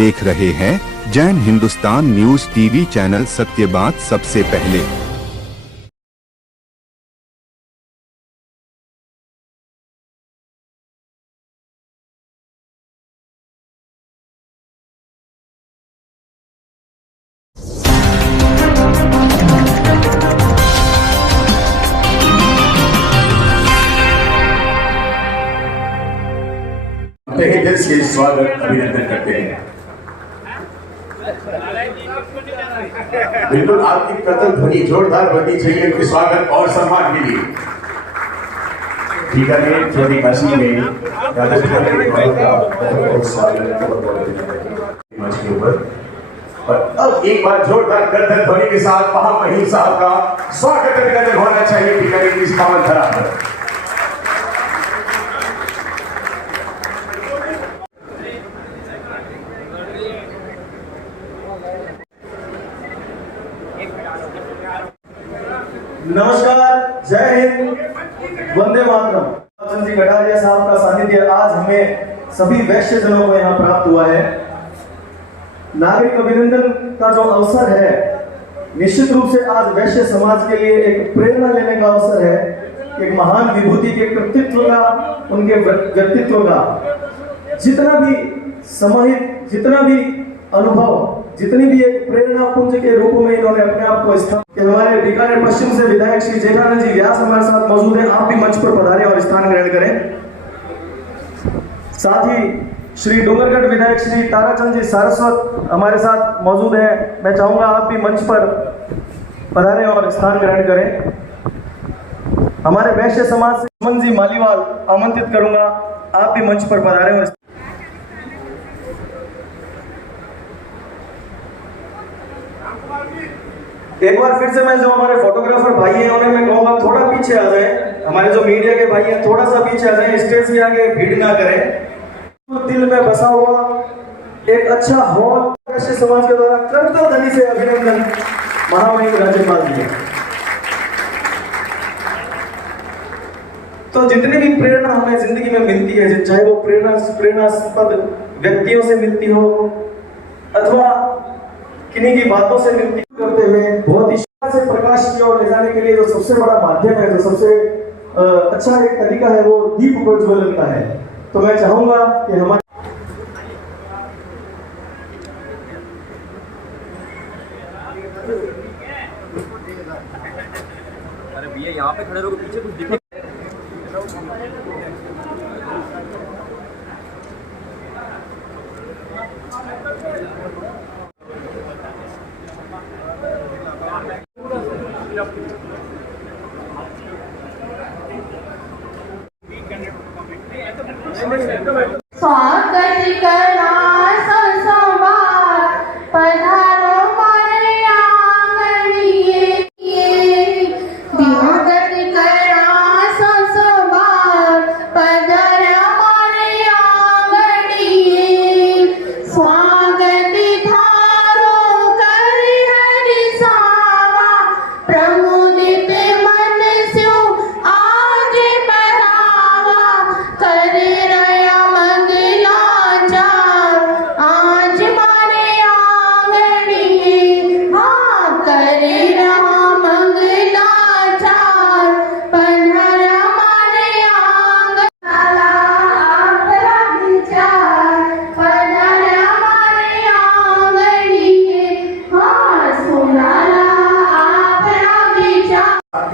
देख रहे हैं Jain Hindustan news TV channel. सत्य बात सबसे पहले। तहे दिल से स्वागत अभिनंदन करते हैं। बिल्कुल आपकी कदम ध्वनि जोरदार बननी चाहिए उनके स्वागत और सम्मान के लिए। ठीक है, छोटी काशी में राजस्थान के स्वागत मंच के ऊपर। और अब एक बार जोरदार गर्दन ध्वनि के साथ महामहिम साहब का स्वागत अभिनंदन होना चाहिए। ठीक है, इस पावन धरा पर नमस्कार, जय हिंद, वंदे मातरम। जी कटारिया साहब का सानिध्य आज हमें सभी वैश्य जनों को यहाँ प्राप्त हुआ है। नागरिक अभिनंदन का जो अवसर है, निश्चित रूप से आज वैश्य समाज के लिए एक प्रेरणा लेने का अवसर है। एक महान विभूति के कृतित्व का, उनके व्यक्तित्व का जितना भी समाहित, जितना भी अनुभव, जितनी भी एक प्रेरणा पुंज के रूप में इन्होंने अपने आप को स्थापित। हमारे बीकानेर पश्चिम से विधायक श्री जेठानंद जी व्यास हमारे साथ मौजूद हैं। आप भी मंच पर पधारें और स्थान ग्रहण करें। साथ ही श्री डूंगरगढ़ विधायक श्री ताराचंद जी सारस्वत हमारे साथ मौजूद हैं। मैं चाहूंगा आप भी मंच पर पधारें और स्थान ग्रहण करें। हमारे वैश्य समाज से सुमन जी मालीवाल आमंत्रित करूंगा, आप भी मंच पर पधारें और एक बार फिर से मैं जो हमारे फोटोग्राफर भाई हैं उन्हें मैं कहूंगा थोड़ा पीछे आ जाएं। हमारे जो मीडिया के भाई हैं थोड़ा सा पीछे आ जाएं, स्टेज के आगे भीड़ ना करें। तो दिल में बसा हुआ एक अच्छा हॉल वैश्य समाज के द्वारा करतल ध्वनि से अभिनंदन महामहिम राज्यपाल जी। तो जितनी भी प्रेरणा हमें जिंदगी में मिलती है, चाहे वो प्रेरणास्पद व्यक्तियों से मिलती हो अथवा किन्हीं की बातों से मिलती करते हुए बहुत ही से प्रकाश की ओर ले जाने के लिए जो सबसे बड़ा माध्यम है, जो सबसे अच्छा एक तरीका है, वो दीप प्रज्वलन का है। तो मैं चाहूंगा कि हमारे अरे भैया यहाँ पे खड़े रहो, पीछे कुछ दिखे। स्वागत करना संसंवाद पधारो मारे आंगणिये। स्वागत करना संसंवाद पधारो मारे आंगणिये। स्वागत थारो करि हरि सावा प्रमुदित मन स्यो आज बढ़ावा। करे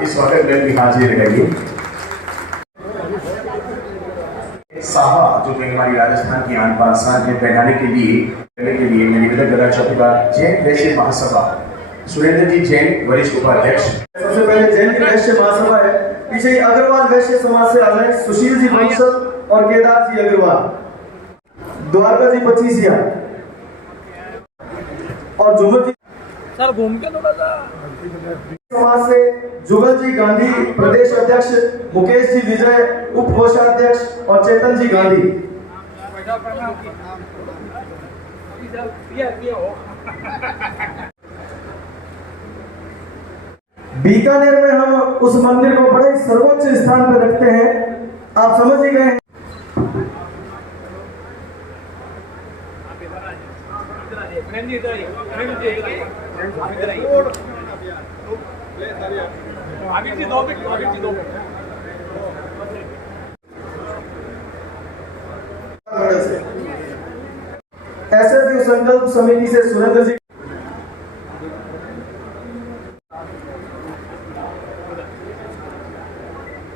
स्वागत में हाजिर रहेगी साहबा, जो कि हमारी राजस्थान की आन बान शान में पहनाने के लिए मैं निवेदन करना चाहूंगा। जैन वैश्य महासभा सुरेंद्र जी जैन वरिष्ठ उपाध्यक्ष। सबसे पहले जैन की वैश्य महासभा है, पीछे ही अग्रवाल वैश्य समाज से आ जाए सुशील जी बंसल और केदार जी अग्रवाल, द्वारका जी पचीसिया और जुगल जी सर घूम के थोड़ा सा समाज से जुगल जी गांधी प्रदेश अध्यक्ष, मुकेश जी विजय उप कोषाध्यक्ष और चेतन जी गांधी। बीकानेर में हम उस मंदिर को बड़े सर्वोच्च स्थान पर रखते हैं, आप समझ ही गए। बहन जी इधर आइए, बहन जी इधर आइए, इधर आइए। आगे जी दो मिनट, आगे जी दो मिनट। एसएफयू संकल्प समिति से सुरेंद्र जी,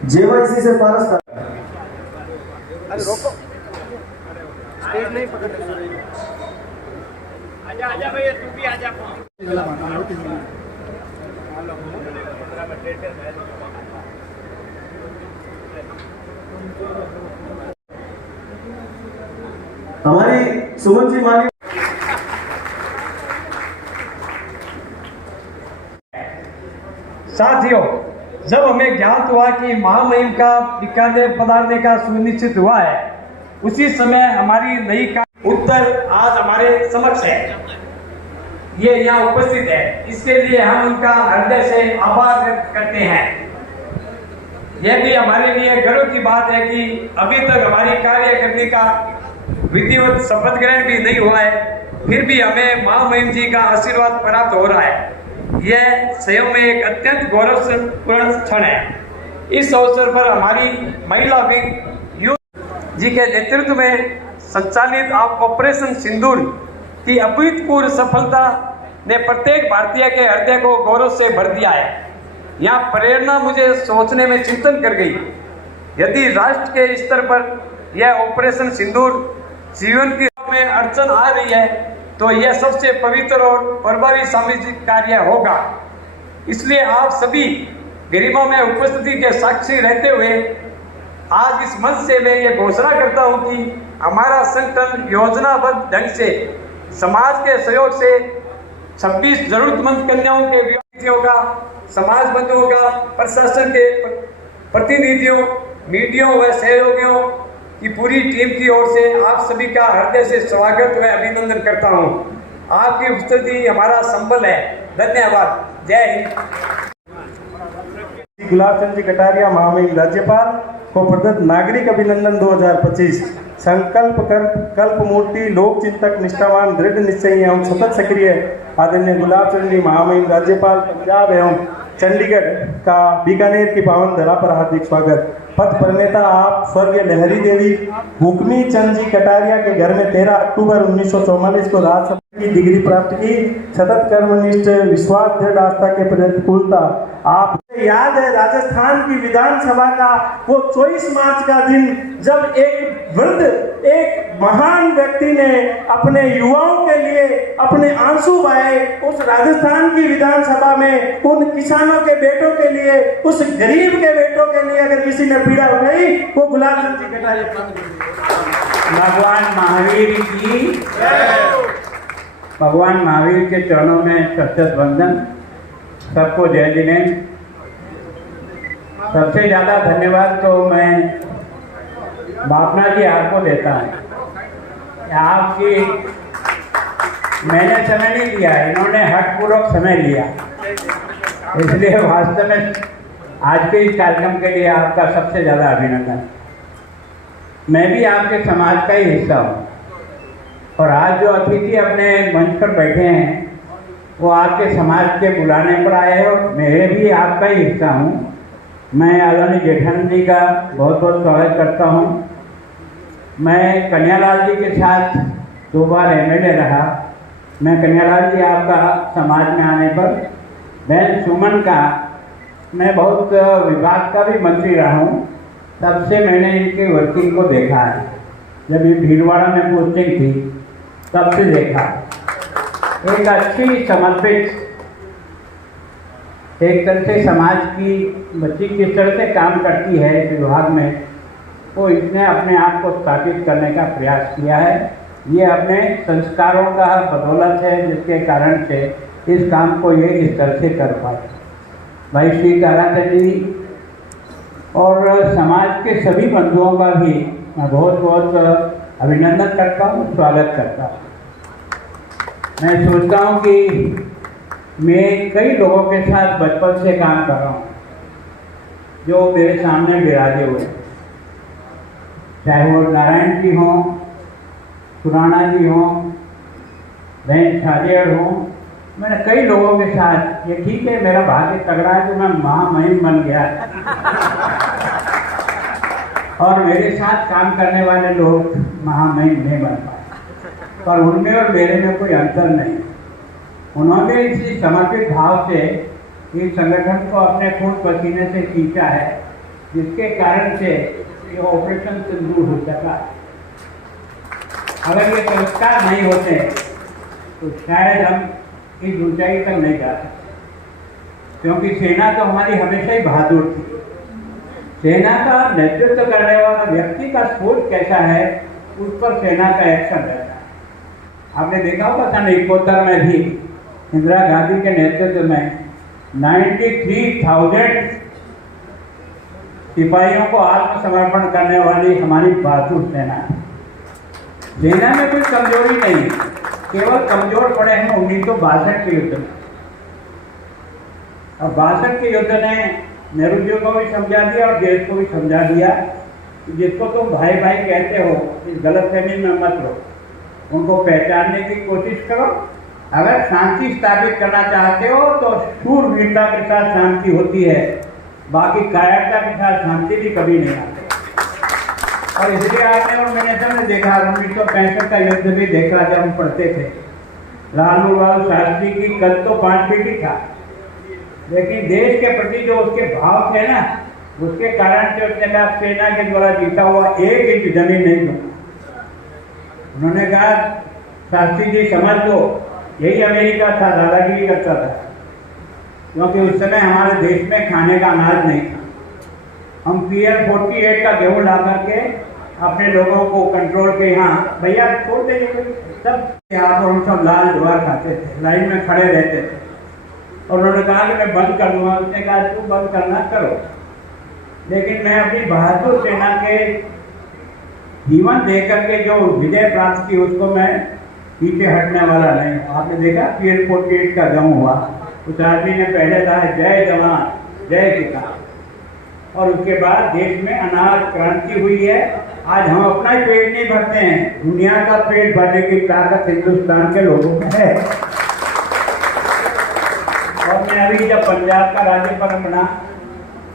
जेवाईसी से पारस का, अरे रोको, स्टेज नहीं पकड़। आजा आजा भैया, तू भी आजा। हमारी सुमन जी माली, साथियों, जब हमें ज्ञात हुआ कि महामहिम का बीकानेर पधारने का सुनिश्चित हुआ है, उसी समय हमारी नई का उत्तर आज हमारे समक्ष है, ये यहाँ उपस्थित है। इसके लिए हम उनका हृदय से आभार व्यक्त करते हैं। यह भी हमारे लिए गर्व की बात है कि अभी तक हमारी कार्य करने का विधिवत शपथ ग्रहण भी नहीं हुआ है, फिर भी हमें महामहिम जी का आशीर्वाद प्राप्त हो रहा है। यह स्वयं में एक अत्यंत गौरवपूर्ण क्षण है। इस अवसर पर हमारी महिला विंग यूथ जी के नेतृत्व में संचालित ऑपरेशन सिंदूर की अभूतपूर्व सफलता ने प्रत्येक भारतीय के हृदय को गौरव से भर दिया है। यहाँ प्रेरणा मुझे सोचने में चिंतन कर गई, यदि राष्ट्र के स्तर पर यह ऑपरेशन सिंदूर जीवन की में अड़चन आ रही है तो यह सबसे पवित्र और प्रभावी सामाजिक कार्य होगा। इसलिए आप सभी गरिमा में उपस्थिति के साक्षी रहते हुए आज इस मंच से मैं ये घोषणा करता हूं कि हमारा संगठन योजनाबद्ध ढंग से समाज के सहयोग से 26 जरूरतमंद कन्याओं के व्यक्तियों का, समाज बंधुओं का, प्रशासन के प्रतिनिधियों, मीडिया व सहयोगियों की पूरी टीम की ओर से आप सभी का हृदय से स्वागत व अभिनंदन करता हूं। आपकी उपस्थिति हमारा संबल है। धन्यवाद। जय हिंद। गुलाब चंद जी कटारिया महामहिम राज्यपाल को प्रदत्त नागरिक अभिनंदन 2025। संकल्प कल्प मूर्ति, लोक चिंतक, निष्ठावान, दृढ़ निश्चयी एवं सतत सक्रिय आदरणीय गुलाब चंद जी महामहिम राज्यपाल पंजाब एवं चंडीगढ़ का बीकानेर की पावन धरा पर हार्दिक स्वागत। पथ प्रणेता आप स्वर्गीय लहरी देवी हुक्मी चंद जी कटारिया के घर में 13 अक्टूबर 1944 को राजसभा की डिग्री प्राप्त की। सतत कर्मनिष्ठ, विश्वास, दृढ़ आस्था के प्रतिकूलता। आप याद है राजस्थान की विधानसभा का वो 24 मार्च का दिन जब एक वृद्ध, एक महान व्यक्ति ने अपने युवाओं के लिए अपने आंसू बहाए। उस राजस्थान की विधानसभा में उन किसानों के बेटों के लिए, उस गरीब के बेटों के लिए अगर किसी ने पीड़ा उठाई वो गुलाब चंद जी कटारिया। भगवान महावीर की, भगवान महावीर के चरणों में सशस्त्र वंदन। सबको जय जिनेन्द्र। सबसे ज़्यादा धन्यवाद तो मैं भावना जी आपको देता है। आपकी मैंने समय नहीं लिया, इन्होंने हठपूर्वक समय लिया, इसलिए वास्तव में आज के इस कार्यक्रम के लिए आपका सबसे ज़्यादा अभिनंदन। मैं भी आपके समाज का ही हिस्सा हूँ और आज जो अतिथि अपने मंच पर बैठे हैं वो आपके समाज के बुलाने पर आए हैं और मैं भी आपका ही हिस्सा हूँ। मैं आदरणीय जेठानी जी का बहुत बहुत स्वागत करता हूँ। मैं कन्हैयालाल जी के साथ 2 बार एमएलए रहा। मैं कन्हैयालाल जी आपका समाज में आने पर, बहन सुमन का मैं बहुत विभाग का भी मंत्री रहा हूँ, तब से मैंने इनकी वर्किंग को देखा है। जब ये भीलवाड़ा में पोस्टिंग थी तब से देखा। एक अच्छी समर्पित, एक तरह से समाज की बच्ची किस तरह से काम करती है इस विभाग में, वो इसने अपने आप को स्थापित करने का प्रयास किया है। ये अपने संस्कारों का बदौलत है जिसके कारण से इस काम को ये इस तरह से कर पाए। भाई श्री ताराचंद जी और समाज के सभी बंधुओं का भी मैं बहुत बहुत अभिनंदन करता हूँ, स्वागत करता हूँ। मैं सोचता हूँ कि मैं कई लोगों के साथ बचपन से काम कर रहा हूँ जो मेरे सामने विराजे हुए, चाहे वो नारायण जी हों, सुराणा जी हों, बहन छाजेड़ हूँ, मैंने कई लोगों के साथ, ये ठीक है मेरा भाग्य तगड़ा है कि मैं महामहिम बन गया और मेरे साथ काम करने वाले लोग महामहिम नहीं बन पाए, पर उनमें और मेरे में कोई अंतर नहीं। उन्होंने इसी समर्पित भाव से इस संगठन को अपने खून पसीने से खींचा है, जिसके कारण से ये ऑपरेशन सिंदूर हो सका। अगर ये संस्कार नहीं होते तो शायद हम इस ऊंचाई तक नहीं जा सकते, क्योंकि सेना तो हमारी हमेशा ही बहादुर थी। सेना का नेतृत्व करने वाला व्यक्ति का सोच कैसा है, उस पर सेना का एक्शन रहता है। आपने देखा होगा सन 71 में भी इंदिरा गांधी के नेतृत्व में 93,000 सिपाहियों को आत्मसमर्पण करने वाली हमारी बहादुर सेना है। सेना में कोई कमजोरी नहीं, केवल कमजोर पड़े हैं 1962 के युद्ध में। और 62 के युद्ध ने नेहरू जी को भी समझा दिया और देश को भी समझा दिया कि जिसको तुम भाई भाई कहते हो, इस गलतफहमी में मत लो, उनको पहचानने की कोशिश करो। अगर शांति स्थापित करना चाहते हो तो शूरवीरता के साथ शांति होती है, बाकी कायरता के साथ शांति भी कभी नहीं आती। और इसलिए आपने और मैंने सबने देखा, 1965 का युद्ध भी देखा जब हम पढ़ते थे। लाल बहादुर शास्त्री की कद तो 5 फीट ही था, लेकिन देश के प्रति जो उसके भाव थे ना, उसके कारण से उसने कहा सेना के द्वारा जीता हुआ 1 इंच जमीन नहीं दूंगा। उन्होंने कहा शास्त्री जी समझ लो, यही अमेरिका था, दादागिरी करता था, क्योंकि उस समय हमारे देश में खाने का अनाज नहीं था। हम PL 48 का गेहूँ ला करके अपने लोगों को कंट्रोल के यहाँ भैया छोड़ देंगे, सब यहाँ पर हम सब लाल ज्वार खाते थे, लाइन में खड़े रहते थे। और उन्होंने कहा कि मैं बंद कर दूंगा, उसने कहा तू बंद करना करो, लेकिन मैं अपनी बहादुर सेना के जीवन दे करके जो विजय प्राप्त की उसको मैं पीछे हटने वाला नहीं हूँ। आपने देखा PL 48 का जंग हुआ, उस आदमी ने पहले कहा जय जवान जय किसान, और उसके बाद देश में अनाज क्रांति हुई है। आज हम अपना ही पेट नहीं भरते हैं, दुनिया का पेट भरने की ताकत हिंदुस्तान के लोगों में है। और मैं अभी जब पंजाब का राज्यपाल बना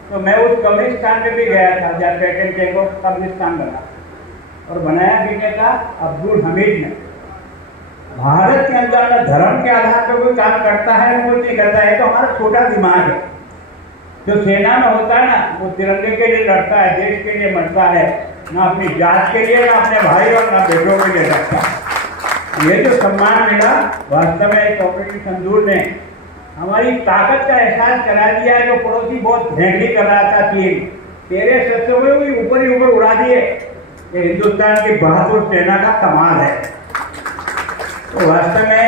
तो मैं उस कब्रिस्तान में भी गया था जहाँ पैटर्न टेको कब्रिस्तान बना, और बनाया किसने था? अब्दुल हमीद ने। भारत के अंदर न धर्म के आधार पर कोई काम करता है न कुछ नहीं करता है, तो हमारा छोटा दिमाग है। जो सेना में होता है ना, वो तिरंगे के लिए लड़ता है, देश के लिए मरता है, ना अपनी जात के लिए, ना अपने भाई और ना बेटों के लिए लड़ता है। ये जो सम्मान मिला, वास्तव में इस ऑपरेशन सिंदूर ने हमारी ताकत का एहसास करा दिया है। जो पड़ोसी बहुत भेंगली कर रहा था चीन, तेरे सत्य हुए ऊपर ही ऊपर उड़ा दिए। ये हिंदुस्तान की बहादुर सेना का कमाल है। तो वास्तव में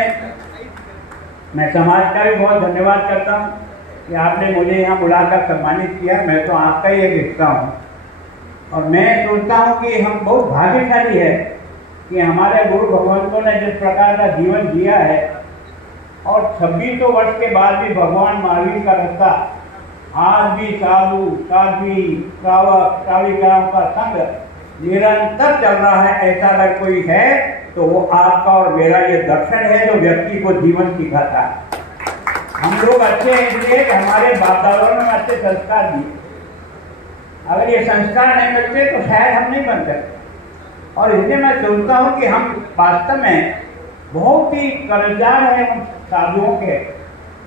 मैं समाज का भी बहुत धन्यवाद करता हूँ कि आपने मुझे यहाँ बुलाकर सम्मानित किया। मैं तो आपका ही एक हिस्सा हूँ, और मैं सोचता हूँ कि हम बहुत भाग्यशाली है कि हमारे गुरु भगवंतों ने जिस प्रकार का जीवन जिया है, और 2600 वर्ष के बाद भी भगवान महावीर का रास्ता आज भी साधु साध्वी श्रावक श्राविकाओं का संग निरंतर चल रहा है। ऐसा अगर कोई है तो वो आपका और मेरा ये दर्शन है जो व्यक्ति को जीवन सिखाता है। हम लोग अच्छे हैं इसलिए कि हमारे वातावरण में अच्छे संस्कार दिए। अगर ये संस्कार नहीं मिलते तो शायद हम नहीं बन सकते। और इसलिए मैं सोचता हूँ कि हम वास्तव में बहुत ही कर्जदार हैं उन साधुओं के,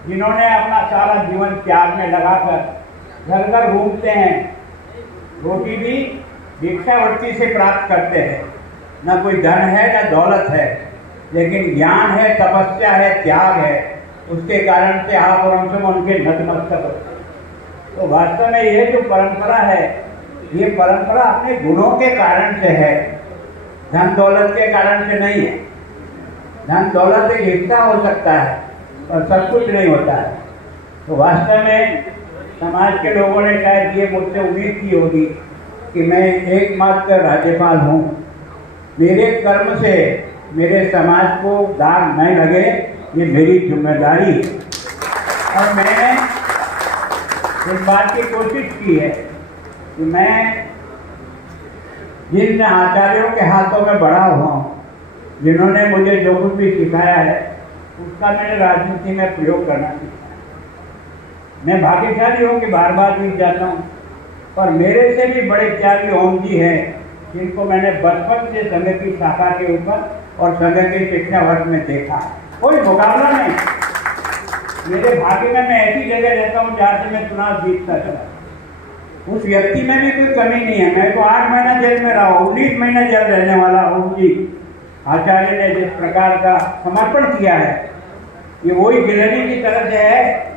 जिन्होंने अपना सारा जीवन त्याग में लगाकर घर घर घूमते हैं, रोटी भी भिक्षावृत्ति से प्राप्त करते हैं। न कोई धन है न दौलत है, लेकिन ज्ञान है, तपस्या है, त्याग है। उसके कारण से आप और हम उनके नतमस्तक होते हैं। तो वास्तव में ये जो परंपरा है, ये परंपरा अपने गुणों के कारण से है, धन दौलत के कारण से नहीं है। धन दौलत एक हिस्सा हो सकता है और सब कुछ नहीं होता है। तो वास्तव में समाज के लोगों ने शायद ये मुझसे उम्मीद की होगी कि मैं एकमात्र राज्यपाल हूँ, मेरे कर्म से मेरे समाज को दाग नहीं लगे, ये मेरी जिम्मेदारी है। और मैंने इस बात की कोशिश की है कि मैं जिन आचार्यों के हाथों में बड़ा हुआ हूँ, जिन्होंने मुझे जो कुछ भी सिखाया है, उसका मैंने राजनीति में प्रयोग करना सीखा। मैं भाग्यशाली हूँ कि बार बार जीत जाता हूँ, पर मेरे से भी बड़े त्यागी ओम जी हैं, जिनको मैंने बचपन से संघ की शाखा के ऊपर और संघ के शिक्षा वर्ग में देखा। कोई मुकाबला नहीं। मेरे भाग्य में मैं ऐसी जगह रहता हूँ जहाँ से मैं चुनाव जीतता चला। उस व्यक्ति में भी कोई कमी नहीं है। मैं तो 8 महीना जेल में रहा हूँ, 19 महीना जेल रहने वाला ओम जी आचार्य ने जिस प्रकार का समर्पण किया है, ये वही गिलनी की तरह से है।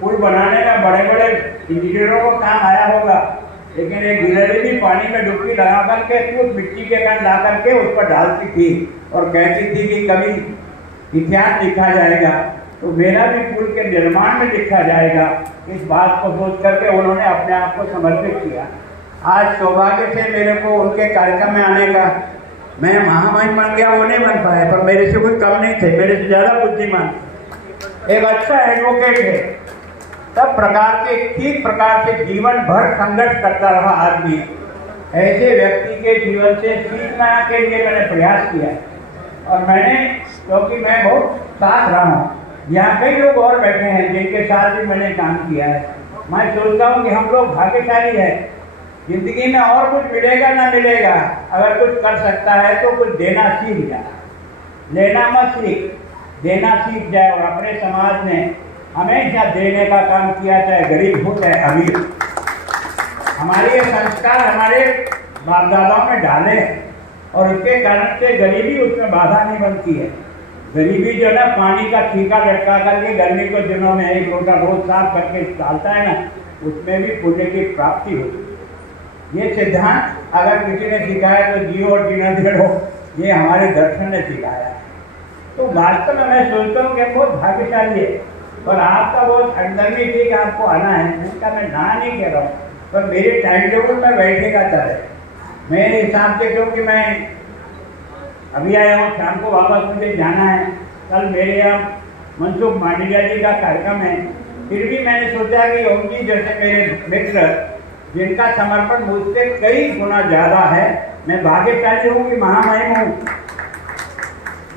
पुल बनाने में बड़े बड़े इंजीनियरों को काम आया होगा, लेकिन एक गिलनी भी पानी में डुबकी लगा करके कुछ मिट्टी के कण ला करके उस पर डालती थी और कहती थी कि कभी इतिहास लिखा जाएगा, तो मेरा भी पुल के निर्माण में लिखा जाएगा। इस बात को सोच करके उन्होंने अपने आप को समर्पित किया। आज सौभाग्य से मेरे को उनके कार्यक्रम में आने का, मैं महामहिम बन गया, वो नहीं बन पाया, पर मेरे से कोई कम नहीं थे, मेरे से ज़्यादा बुद्धिमान, एक अच्छा एडवोकेट है। सब प्रकार के ठीक प्रकार से जीवन भर संघर्ष करता रहा आदमी। ऐसे व्यक्ति के जीवन से सीखना के लिए मैंने प्रयास किया और मैंने, क्योंकि मैं बहुत साथ रहा हूँ, यहाँ कई लोग और बैठे हैं जिनके साथ भी मैंने काम किया है। मैं सोचता हूँ कि हम लोग भाग्यशाली हैं। जिंदगी में और कुछ मिलेगा ना मिलेगा, अगर कुछ कर सकता है तो कुछ देना सीख जाए, लेना मत सीख, देना सीख जाए। और अपने समाज ने हमेशा देने का काम किया, चाहे गरीब हो चाहे अमीर। हमारे ये संस्कार हमारे बाप दादाओं में डाले हैं और उसके कारण से गरीबी उसमें बाधा नहीं बनती है। गरीबी जो ना पानी का ठीका लटका करके गर्मी के दिनों में एक लोटा रोज साफ करके डालता है ना, उसमें भी पुण्य की प्राप्ति होती है। ये सिद्धांत अगर किसी ने सिखाया तो जियो और जीना दो, ये हमारे दर्शन ने सिखाया। तो वास्तव में मैं सोचता हूँ कि बहुत भाग्यशाली है। और आपका बहुत अंदर में ठीक आपको आना है, इसका मैं ना नहीं कह रहा हूँ, पर मेरे टाइम टेबल में बैठेगा तरह मेरे हिसाब से, क्योंकि मैं अभी आया हूँ, शाम को वापस मुझे जाना है। कल मेरे यहाँ मनसुख मांडविया जी का कार्यक्रम है, फिर भी मैंने सोचा कि ओम जी जैसे मेरे मित्र जिनका समर्पण मुझसे कई गुना ज़्यादा है, मैं भाग्यशाली हूँ कि महामहिम हूँ।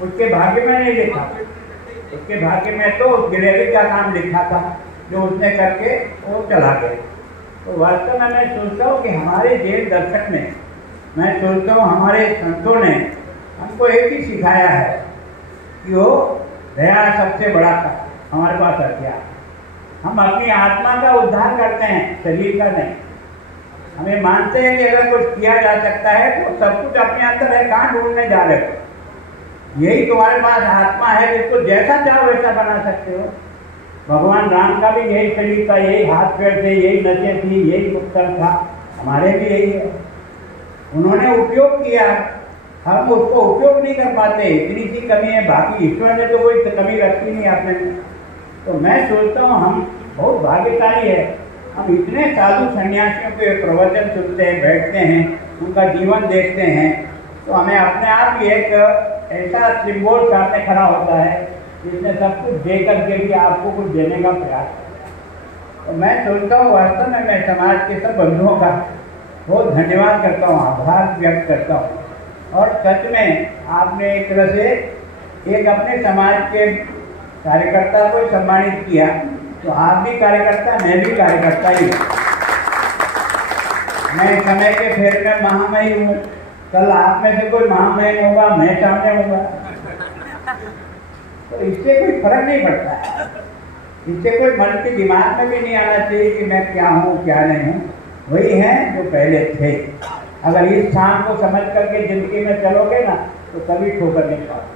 उसके भाग्य में नहीं लिखा, उसके भाग्य में तो गिलेरी का काम लिखा था जो उसने करके वो चला गया। तो वास्तव में मैं सोचता हूँ कि हमारे जेल दर्शक ने, मैं सोचता हूँ हमारे संतों ने हमको एक ही सिखाया है कि वो दया सबसे बड़ा था हमारे पास हथियार। हम अपनी आत्मा का उद्धार करते हैं, शरीर का नहीं। हमें मानते हैं कि अगर कुछ किया जा सकता है तो सब कुछ अपने अंदर है, कहाँ ढूंढने जा रहे हो? यही तुम्हारे पास आत्मा है, जिसको जैसा चाहो वैसा बना सकते हो। भगवान राम का भी यही शरीर था, यही हाथ पैर थे, यही नसें थी, यही उत्तर था, हमारे भी यही है। उन्होंने उपयोग किया, हम उसको उपयोग नहीं कर पाते, इतनी सी कमी है। बाकी ईश्वर ने तो कोई कमी रखी नहीं अपने में। तो मैं सोचता हूँ हम बहुत भाग्यशाली है। हम इतने साधु सन्यासियों के प्रवचन सुनते हैं, बैठते हैं, उनका जीवन देखते हैं, तो हमें अपने आप ही एक ऐसा सिंबल सामने खड़ा होता है जिसने सब कुछ दे करके भी आपको कुछ देने का प्रयास किया। तो मैं सोचता हूँ वास्तव में मैं समाज के सब बंधुओं का बहुत धन्यवाद करता हूँ, आभार व्यक्त करता हूँ। और सच में आपने एक तरह से एक अपने समाज के कार्यकर्ता को सम्मानित किया, तो आप भी कार्यकर्ता, मैं भी कार्यकर्ता ही हूँ। मैं समय के फेर में महामहिम हूँ, कल आप में से कोई महामहिम होगा, मैं सामने होगा, तो इससे कोई फर्क नहीं पड़ता है। इससे कोई मन के दिमाग में भी नहीं आना चाहिए कि मैं क्या हूँ क्या नहीं हूँ, वही हैं जो पहले थे। अगर इस स्थान को समझ करके जिंदगी में चलोगे ना तो कभी ठोकर नहीं पाओगे।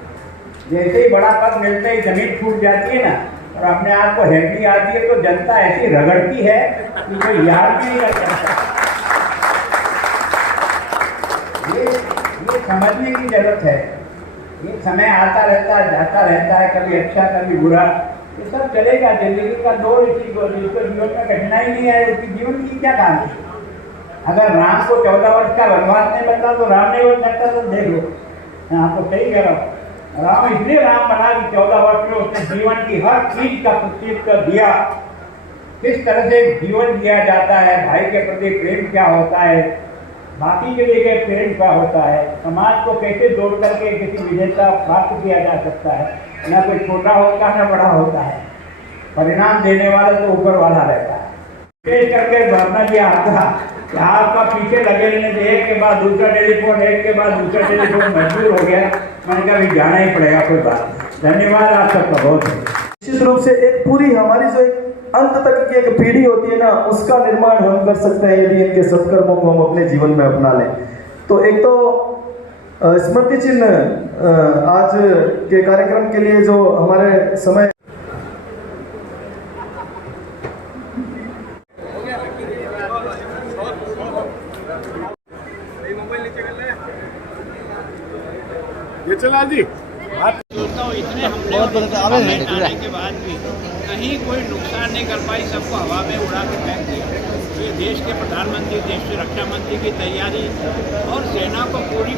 जैसे ही बड़ा पद मिलते ही जमीन छूट जाती है ना और अपने आप को हैप्पी आती है, तो जनता ऐसी रगड़ती है कि कोई याद भी नहीं रख सकता। ये समझने की जरूरत है। ये समय आता रहता है, जाता रहता है, कभी अच्छा कभी बुरा, ये सब चलेगा। जिंदगी का दौर इसी को, जिसको जीवन में कठिनाई नहीं है उसकी जीवन की क्या काम है। अगर राम को 14 वर्ष का वनवास नहीं बनता तो राम नहीं बन सकता, तो देख लो, मैं आपको सही कह रहा हूँ। राम इसलिए राम बना कि 14 वर्ष में उसने जीवन की हर चीज का प्रतिष्ठा दिया। किस तरह से जीवन दिया जाता है, भाई के प्रति प्रेम क्या होता है, बाकी के लिए प्रेम क्या होता है, समाज को कैसे जोड़ करके किसी विजेता प्राप्त किया जा सकता है, ना कोई छोटा होता है ना बड़ा होता है, परिणाम देने वाला तो ऊपर वाला रहता है। पेश करके भावना जी आपका पीछे लगे रहने से एक के बाद दूसरा टेलीफोन, एक के बाद दूसरा टेलीफोन मजबूर हो गया। मैंने कहा भी जाना ही पड़ेगा, कोई बात नहीं। धन्यवाद आप सबका बहुत। निश्चित रूप से एक पूरी हमारी जो एक अंत तक की एक पीढ़ी होती है ना, उसका निर्माण हम कर सकते हैं यदि इनके सत्कर्मों को हम अपने जीवन में अपना लें। तो एक तो स्मृति चिन्ह आज के कार्यक्रम के लिए जो हमारे समय ये चला जी इतने हमले आने के बाद भी कहीं कोई नुकसान नहीं कर पाई, सबको हवा में उड़ा के फेंक दिया। तो ये देश के प्रधानमंत्री, देश के रक्षा मंत्री की तैयारी और सेना को पूरी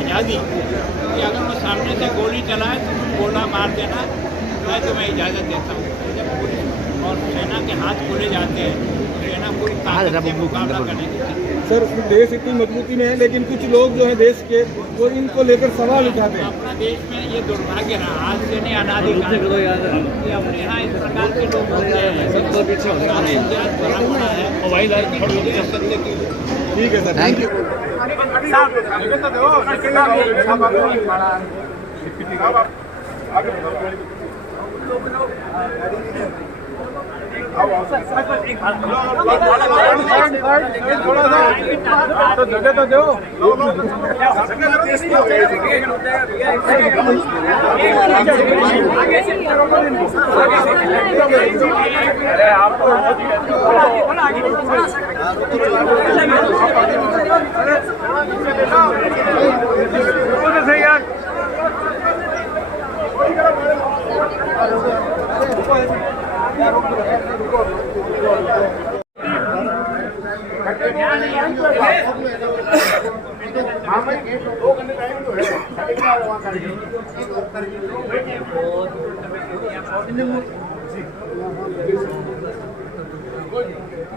आज़ादी कि अगर वो सामने से गोली चलाए तो तुम गोला मार देना, मैं तुम्हें इजाज़त देता हूँ। जब पुलिस और सेना के हाथ खोले जाते हैं, सेना पूरी ताकत से मुकाबला करने की। सर देश इतनी मजबूती में है, लेकिन कुछ लोग जो है देश के वो इनको लेकर सवाल उठाते हैं। अपना देश में ये दुर्भाग्य रहा, आज से नहीं अनादिकाल कि अपने यहाँ इस प्रकार के लोग होते हैं। सबको पीछे होना है। ठीक है सर, थैंक यू। थोड़ा सा तो जगह तो दो।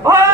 भारत